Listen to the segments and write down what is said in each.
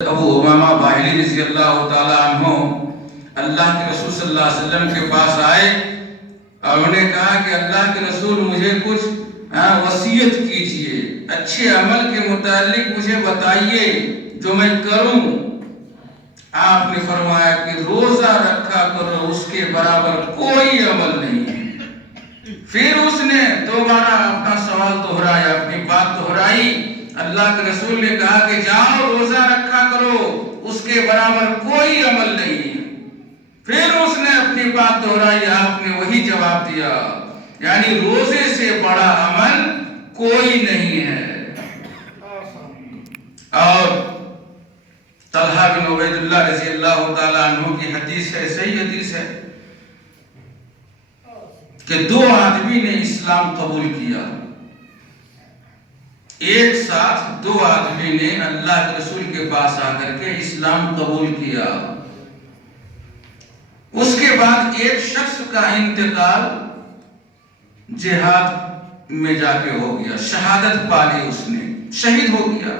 ابو امامہ باہلی رضی اللہ تعالیٰ عنہ اللہ کے رسول صلی اللہ علیہ وسلم کے پاس آئے اور انہوں نے کہا کہ اللہ کے رسول مجھے کچھ وصیت کیجئے، اچھے عمل کے متعلق مجھے بتائیے جو میں کروں۔ آپ نے فرمایا کہ روزہ رکھا کرو، اس کے برابر کوئی عمل نہیں ہے۔ پھر اس نے دوبارہ اپنا سوال دہرایا، اپنی بات دہرائی۔ اللہ کے رسول نے کہا کہ جاؤ روزہ رکھا کرو، اس کے برابر کوئی عمل نہیں ہے۔ پھر اس نے اپنی بات دہرائی، آپ نے وہی جواب دیا، یعنی روزے سے بڑا عمل کوئی نہیں ہے۔ اور طلحہ بن عبید اللہ رضی اللہ تعالیٰ عنہ کی حدیث ہے، صحیح حدیث ہے کہ دو آدمی نے اسلام قبول کیا، ایک ساتھ دو آدمی نے اللہ کے رسول کے پاس آ کر کے اسلام قبول کیا۔ اس کے بعد ایک شخص کا انتقال جہاد میں جا کے ہو گیا، شہادت پالی، اس نے شہید ہو گیا۔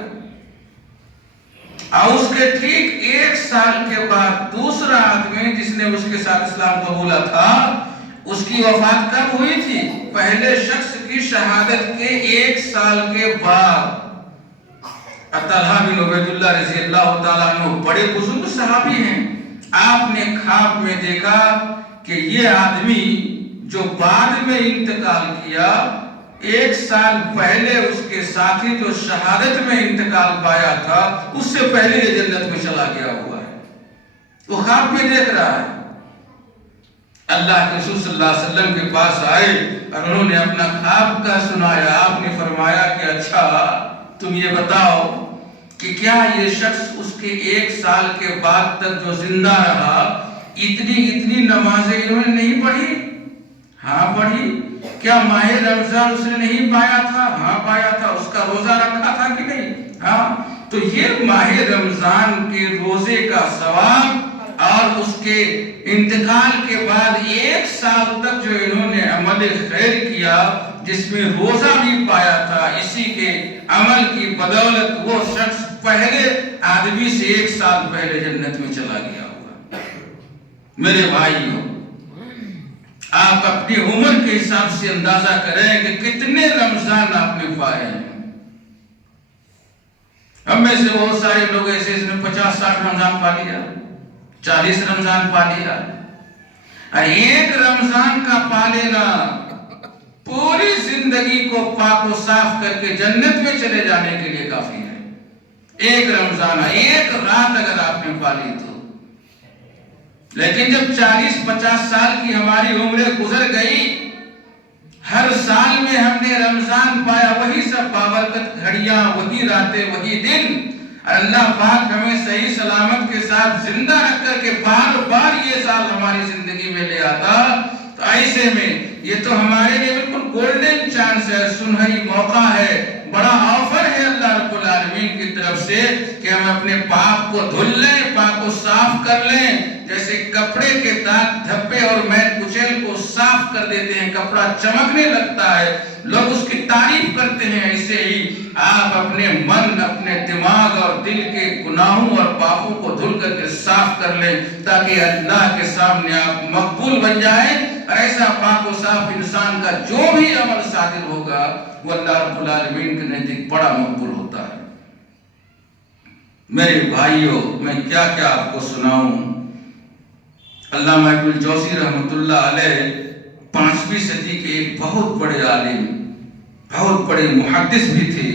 اور اس کے ٹھیک ایک سال کے بعد دوسرا آدمی جس نے اس کے ساتھ اسلام قبولا تھا، اس کی وفات کب ہوئی تھی؟ پہلے شخص کی شہادت کے ایک سال کے بعد۔ طلحہ بن عبید اللہ رضی اللہ تعالیٰ عنہ بڑے بزرگ صحابی ہیں۔ آپ نے خواب میں دیکھا کہ یہ آدمی جو بعد میں انتقال کیا، ایک سال پہلے اس کے ساتھی جو شہادت میں انتقال پایا تھا، اس سے پہلے یہ جنت میں چلا گیا ہوا ہے۔ وہ خواب میں دیکھ رہا ہے۔ اللہ کے رسول صلی اللہ علیہ وسلم کے پاس آئے اور انہوں نے اپنا خواب کا سنایا۔ آپ نے فرمایا کہ اچھا تم یہ بتاؤ کہ کیا یہ شخص اس کے ایک سال کے بعد تک جو زندہ رہا، اتنی نمازیں انہوں نے نہیں پڑھی؟ ہاں پڑھی۔ کیا ماہ رمضان اس نے نہیں پایا تھا؟ ہاں پایا تھا۔ اس کا روزہ رکھا تھا کہ نہیں؟ ہاں۔ تو یہ ماہ رمضان کے روزے کا ثواب اور اس کے انتقال کے بعد ایک سال تک جو انہوں نے عمل خیر کیا، جس میں روزہ بھی پایا تھا، اسی کے عمل کی بدولت وہ شخص پہلے آدمی سے ایک سال پہلے جنت میں چلا گیا ہوا۔ میرے بھائیوں، آپ اپنی عمر کے حساب سے اندازہ کریں کہ کتنے رمضان آپ نے پائے ہیں۔ ہم میں سے بہت سارے لوگ ایسے اس میں 50-60 رمضان پا لیا، 40 رمضان پا لیا۔ اور ایک رمضان کا پا لینا پوری زندگی کو پاک و صاف کر کے جنت میں چلے جانے کے لیے کافی ہے۔ ایک رمضان، ایک رات اگر آپ نے پا لی تو۔ لیکن جب 40-50 سال کی ہماری عمریں گزر گئی، ہر سال میں ہم نے رمضان پایا، وہی سب بابرکت گھڑیاں، وہی راتیں، وہی دن، اللہ پاک ہمیں صحیح سلامت کے ساتھ زندہ رکھ کر کے بار بار یہ سال ہماری زندگی میں لے آتا، تو ایسے میں یہ تو ہمارے لیے بالکل گولڈن چانس ہے، سنہری موقع ہے، بڑا آفر ہے اللہ رب العالمین کی طرف سے کہ ہم اپنے پاپ کو دھل لیں، پاک کو صاف کر لیں۔ جیسے کپڑے کے داغ دھبے اور میل کچیل کو صاف کر دیتے ہیں، کپڑا چمکنے لگتا ہے، لوگ اس کی تعریف کرتے ہیں، ایسے ہی آپ اپنے من، اپنے دماغ اور دل کے گناہوں اور پاپوں کو دھل کر کے صاف کر لیں، تاکہ اللہ کے سامنے آپ مقبول بن جائیں۔ اور ایسا پاک و صاف انسان کا جو بھی عمل صادر ہوگا وہ اللہ رب العالمین کے نزدیک بڑا مقبول ہوتا ہے۔ میرے بھائیوں، میں کیا کیا آپ کو سناؤں۔ علامہ ابن الجوزی رحمۃ اللہ علیہ 5ویں صدی کے ایک بہت بڑے عالم، بہت بڑے محدث بھی تھے۔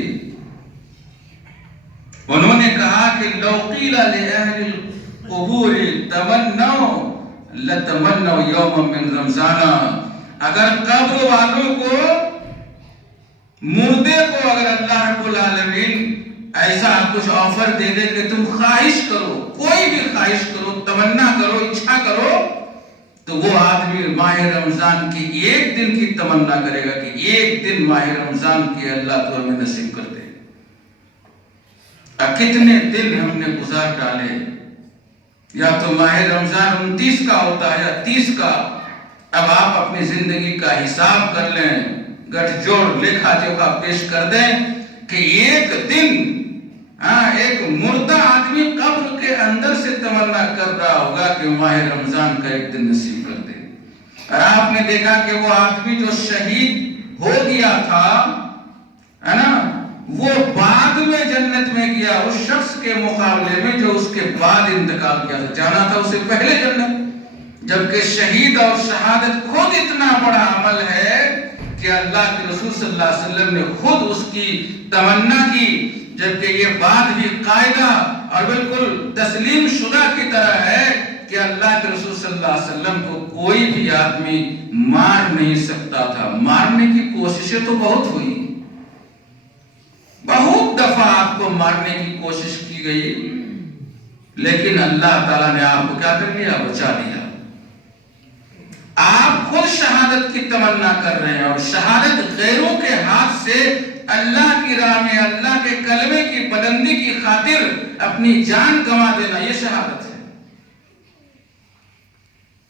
انہوں نے کہا کہ لو قیل لأہل القبور تمنوا لتمنوا یوما من رمضان، اگر قبر والوں کو، مردے کو اگر اللہ رب العالمین ایسا کچھ آفر دے دے کہ تم خواہش کرو، کوئی بھی خواہش کرو، تمنا کرو، اچھا کرو، تو وہ آدمی ماہ رمضان کی ایک دن کی تمنا کرے گا کہ ایک دن ماہ رمضان کی اللہ تو ہمیں نصیب کر دے۔ اب کتنے دن ہم نے گزار ڈالے، یا تو ماہ رمضان 29 کا ہوتا ہے یا 30 کا۔ اب آپ اپنی زندگی کا حساب کر لیں، گٹھ جوڑ لیکھا جوکھا پیش کر دیں کہ ایک دن ایک مردہ آدمی اللہ کے ماہ رمضان کا ایک دن نصیب کر دے۔ اور آپ نے دیکھا کہ وہ آدمی جو شہید ہو گیا تھا ہے نا، وہ بعد میں جنت میں گیا اس شخص کے مقابلے میں جو اس کے بعد انتقال کیا تھا۔ جانا تھا اسے پہلے جنت، جبکہ شہید اور شہادت خود اتنا بڑا عمل ہے کہ اللہ کے رسول صلی اللہ علیہ وسلم نے خود اس کی تمنا کی، جبکہ یہ بات بھی قاعدہ اور بالکل تسلیم شدہ کی طرح ہے کہ اللہ کے رسول صلی اللہ علیہ وسلم کو کوئی بھی آدمی مار نہیں سکتا تھا۔ مارنے کی کوششیں تو بہت ہوئی، بہت دفعہ آپ کو مارنے کی کوشش کی گئی، لیکن اللہ تعالیٰ نے آپ کو کیا کر لیا؟ بچا لیا۔ آپ خود شہادت کی تمنا کر رہے ہیں، اور شہادت غیروں کے ہاتھ سے اللہ کی راہ میں اللہ کے کلمے کی بلندی کی خاطر اپنی جان گنوا دینا، یہ شہادت ہے۔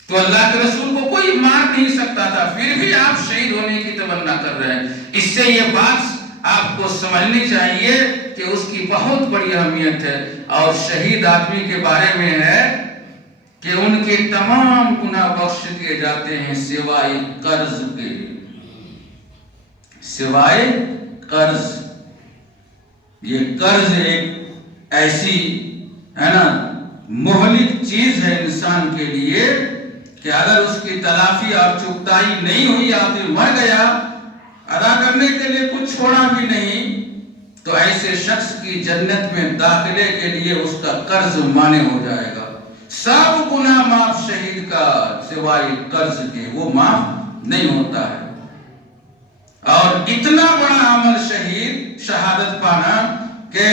تو اللہ کے رسول کو کوئی مار نہیں سکتا تھا، پھر بھی آپ شہید ہونے کی تمنا کر رہے ہیں۔ اس سے یہ بات آپ کو سمجھنی چاہیے کہ اس کی بہت بڑی اہمیت ہے۔ اور شہید آدمی کے بارے میں ہے کہ ان کے تمام گناہ بخش کیے جاتے ہیں سوائے قرض کے، سوائے قرض۔ یہ قرض ایک ایسی ہے نا مہلک چیز ہے انسان کے لیے کہ اگر اس کی تلافی اور چکتائی نہیں ہوئی، آدمی مر گیا، ادا کرنے کے لیے کچھ چھوڑا بھی نہیں، تو ایسے شخص کی جنت میں داخلے کے لیے اس کا قرض مانے ہو جائے گا۔ سب گناہ معاف شہید کا سوائے قرض کے، وہ معاف نہیں ہوتا ہے۔ اور اتنا بڑا عمل شہادت پانا کہ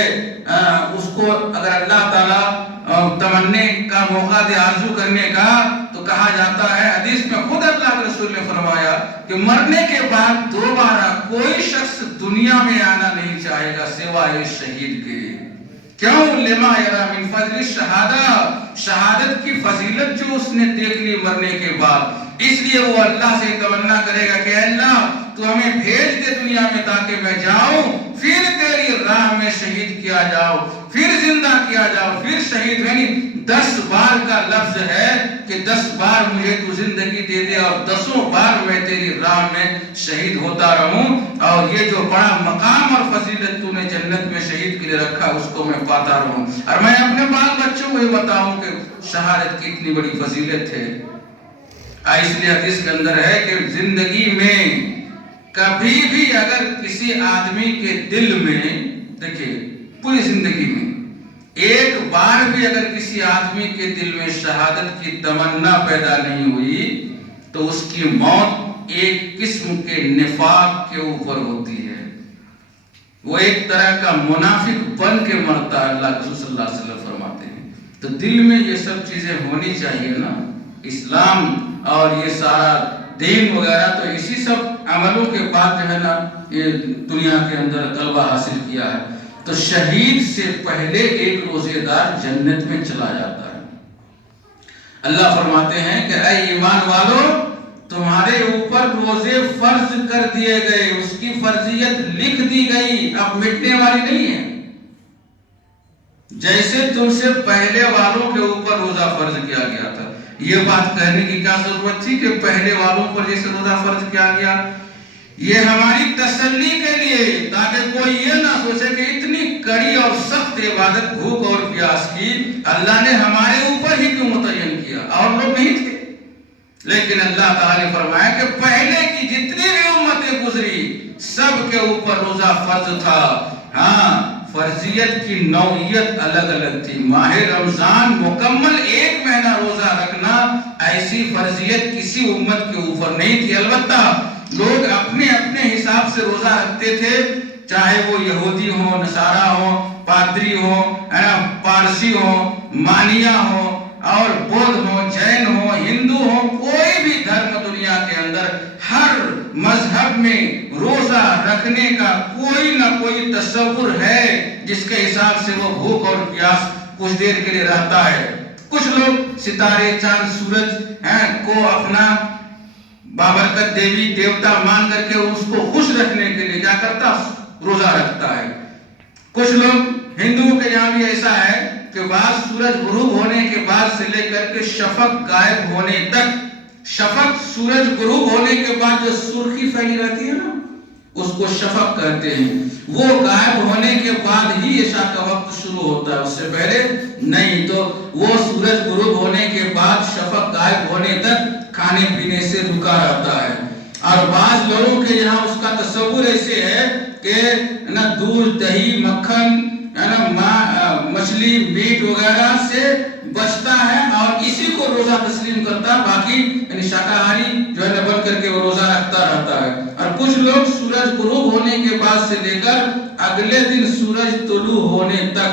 اس کو اگر اللہ تعالیٰ تمنے کا موقع دے آرزو کرنے کا، تو کہا جاتا ہے حدیث میں خود اللہ کے رسول نے فرمایا کہ مرنے کے بعد دوبارہ کوئی شخص دنیا میں آنا نہیں چاہے گا سوائے شہید کے۔ کیوں؟ لما یرا من فضل الشہادہ، شہادت کی فضیلت جو اس نے دیکھ لی مرنے کے بعد، اس لیے وہ اللہ سے تمنا کرے گا کہ اللہ تو ہمیں بھیج دے دنیا میں تاکہ میں جاؤں، پھر تیری راہ میں شہید کیا جاؤ، پھر زندہ کیا جاؤ، پھر شہید۔ یعنی 10 بار کا لفظ ہے کہ 10 بار مجھے تو زندگی دے دے اور 10 بار میں تیری راہ میں شہید ہوتا رہوں، اور یہ جو بڑا مقام اور فضیلت تو نے جنت میں شہید کے لیے رکھا اس کو میں پاتا رہوں، اور میں اپنے بال بچوں کو یہ بتاؤں کہ شہادت کی اتنی بڑی فضیلت ہے۔ اس لیے حدیث کے اندر ہے کہ زندگی میں کبھی بھی اگر کسی آدمی کے دل میں، دیکھیں پوری زندگی میں ایک بار بھی اگر کسی آدمی کے دل میں شہادت کی تمنا پیدا نہیں ہوئی، تو اس کی موت ایک قسم کے نفاق کے اوپر ہوتی ہے، وہ ایک طرح کا منافق بن کے مرتا ہے، اللہ کے رسول صلی اللہ علیہ وسلم فرماتے ہیں۔ تو دل میں یہ سب چیزیں ہونی چاہیے نا۔ اسلام اور یہ سارا دین وغیرہ تو اسی سب عملوں کے بعد جو ہے نا یہ دنیا کے اندر غلبہ حاصل کیا ہے۔ تو شہید سے پہلے ایک روزے دار جنت میں چلا جاتا ہے۔ اللہ فرماتے ہیں کہ اے ایمان والو، تمہارے اوپر روزے فرض کر دیے گئے، اس کی فرضیت لکھ دی گئی، اب مٹنے والی نہیں ہے۔ جیسے تم سے پہلے والوں کے اوپر روزہ فرض کیا گیا تھا۔ یہ بات کہنے کی کیا ضرورت تھی کہ پہلے والوں پر جیسے روزہ فرض کیا گیا؟ یہ ہماری تسلی کے لیے، تاکہ کوئی یہ نہ سوچے کہ اتنی کڑی اور سخت عبادت بھوک اور پیاس کی اللہ نے ہمارے اوپر ہی کیوں متعین کیا، اور لوگ نہیں تھے۔ لیکن اللہ تعالیٰ نے فرمایا کہ پہلے کی جتنی بھی امتیں گزری سب کے اوپر روزہ فرض تھا۔ ہاں، فرضیت کی نوعیت الگ الگ تھی۔ ماہ رمضان مکمل 1 مہینہ روزہ رکھنا ایسی فرضیت کسی امت کے اوپر نہیں تھی۔ البتہ لوگ اپنے اپنے حساب سے روزہ رکھتے تھے، چاہے وہ یہودی ہو، نصارہ ہو، پادری ہو، پارسی ہو، مانیہ ہو، اور بودھ ہو، جین ہو، ہندو ہو، کوئی بھی دھرم دنیا کے اندر، ہر مذہب میں روزہ رکھنے کا کوئی نہ کوئی تصور ہے جس کے حساب سے وہ بھوک اور پیاس کچھ دیر کے لیے رہتا ہے۔ کچھ لوگ ستارے، چاند، سورج کو اپنا بابرکت دیوی دیوتا مان کر کے اس کو خوش رکھنے کے لیے کیا کرتا؟ روزہ رکھتا ہے۔ کچھ لوگ ہندوؤں کے یہاں بھی ایسا ہے کہ بعد سورج غروب ہونے کے بعد سے لے کر کے شفق غائب ہونے تک، شفق سورج غروب ہونے کے بعد جو سرخی پھیلی رہتی ہے نا، اس کو شفق کہتے ہیں، وہ غائب ہونے کے بعد ہی عشاء کا وقت شروع ہوتا ہے، اس سے پہلے نہیں۔ تو وہ سورج غروب ہونے کے بعد شفق غائب ہونے تک کھانے پینے سے رکا رہتا ہے۔ اور بعض لوگوں کے یہاں اس کا تصور ایسے ہے کہ دودھ، دہی، مکھن، مچھلی، میٹ وغیرہ سے بچتا ہے اور اسی کو روزہ تسلیم کرتا ہے، باقی شاکاہاری جو ہے بن کر کے وہ روزہ رکھتا رہتا ہے۔ اور کچھ لوگ سورج غروب ہونے کے بعد سے لے کر اگلے دن سورج طلوع ہونے تک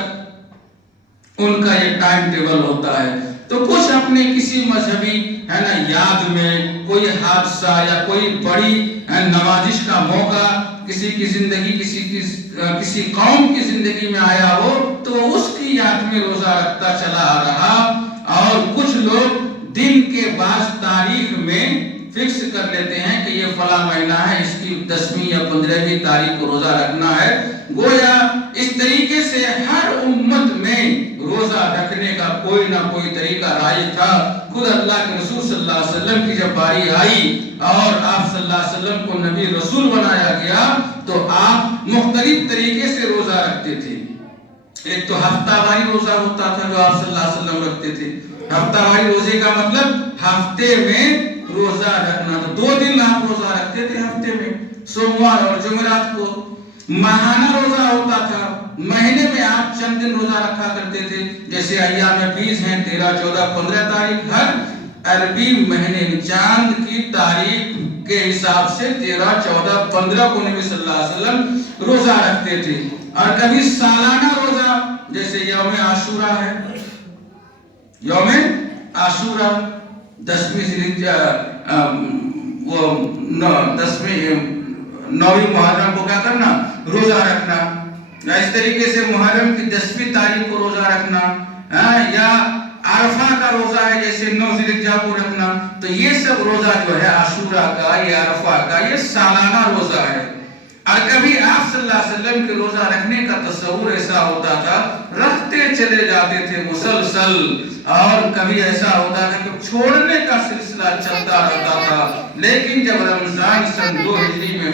ان کا یہ ٹائم ٹیبل ہوتا ہے۔ تو کچھ اپنے کسی مذہبی یاد میں کوئی حادثہ یا کوئی بڑی نوازش کا موقع کسی کی زندگی، کسی قوم کی زندگی میں آیا ہو تو اس کی یاد میں روزہ رکھتا چلا آ رہا، اور کچھ لوگ دن کے بعد تاریخ میں فکس کر لیتے ہیں کہ یہ فلاں مہینہ ہے، اس کی 10ویں یا 15ویں تاریخ کو روزہ رکھنا ہے۔ گویا اس طریقے سے ہر امت میں روزہ رکھنے کا کوئی نہ کوئی طریقہ رائج تھا۔ خود اللہ کے رسول صلی اللہ علیہ وسلم کی جب باری آئی اور آپ صلی اللہ علیہ وسلم کو نبی رسول بنایا گیا تو آپ مختلف طریقے سے روزہ رکھتے تھے۔ ایک تو ہفتہ واری روزہ ہوتا تھا جو آپ صلی اللہ علیہ وسلم رکھتے تھے۔ ہفتہ واری روزے کا مطلب ہفتے میں روزہ رکھنا، تو 2 دن آپ روزہ رکھتے تھے ہفتے میں، سوموار اور جمعرات کو۔ ماہانہ روزہ ہوتا تھا، مہینے میں آپ چند دن روزہ رکھا کرتے تھے، جیسے ایام بیس ہیں 13، 14، 15 تاریخ، ہر عربی مہینے چاند کی تاریخ کے حساب سے 13، 14، 15 کو نبی صلی اللہ علیہ وسلم روزہ رکھتے تھے۔ اور کبھی سالانہ روزہ، جیسے یوم عاشورہ ہے، یوم عاشورہ 9ویں محرم کو کیا کرنا، روزہ رکھنا۔ اس طریقے سے محرم کی 10ویں تاریخ کو روزہ رکھنا، یا عرفہ کا روزہ ہے جیسے 9 ذی الحجہ کو رکھنا۔ تو یہ سب روزہ جو ہے عاشورہ کا، یہ عرفہ کا، یہ سالانہ روزہ ہے۔ اور کبھی آپ صلی اللہ علیہ وسلم کے روزہ رکھنے کا تصور ایسا ہوتا تھا، رکھتے چلے جاتے تھے مسلسل، اور کبھی ایسا ہوتا تھا کہ چھوڑنے کا سلسلہ چلتا رہتا تھا۔ لیکن جب رمضان سن 2 ہجری میں